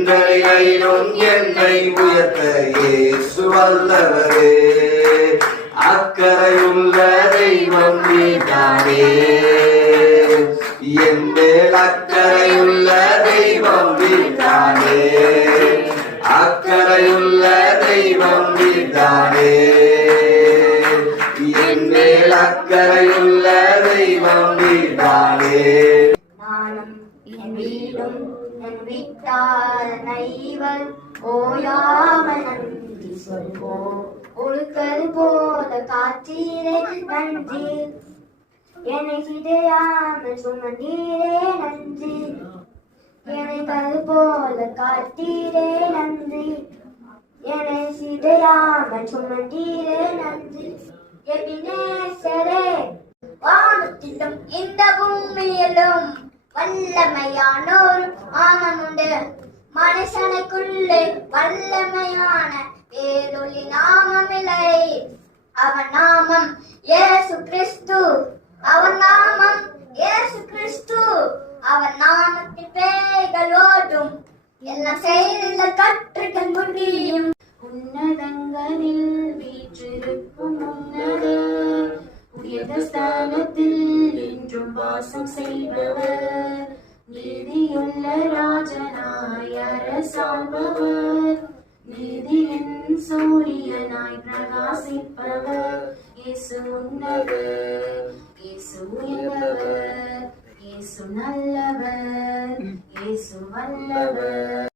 எங்களிலும் என்னை உயர்த்த இயேசு வல்லவரே. அக்கறையுள்ள தெய்வம் நீதானே, என் மேல் அக்கறையுள்ள தெய்வம் நீதானே, அக்கறையுள்ள தெய்வம் நீதானே, என் மேல் அக்கறையுள்ள தெய்வம் நீதானே. நானும் என் வீடும் என் வீட்டார் நைவர் ஓயாமல் நன்றி சொல்வோம். ஒழுக்கது போல காத்தீரே நன்றி, என்னை சிதையாமல் சுமந்தீரே நன்றி, என்னை கது போல காத்தீரே நன்றி, என்னை சிதையாமல் சுமந்தீரே நன்றி. எபினேசரே, வானத்திலும் இந்த பூமியிலும் வல்லமையானோர் ஆமன் உண்டு. மனுஷனுக்குள்ளே வல்லமையான வேறொரு நாமமில்லை. அவன் நாமம் இயேசு கிறிஸ்து, அவன் நாமம் இயேசு கிறிஸ்து. அவன் நாமத்தின் பேய்கள் ஓடும், எல்லாம் செய்த கற்றுகள் முடியும். உன்னதங்களில் வீற்றிருக்கும் உன்னதர், உயர்ந்த ஸ்தானத்தில் என்றும் வாசம் செய்பவர், நீதியுள்ள ராஜனாய் அரசாள்பவர், நீதியின் சூரியனாய் பிரகாசிப்பவர். இயேசு உன்னதர், இயேசு உயர்ந்தவர், இயேசு நல்லவர், இயேசு வல்லவர்.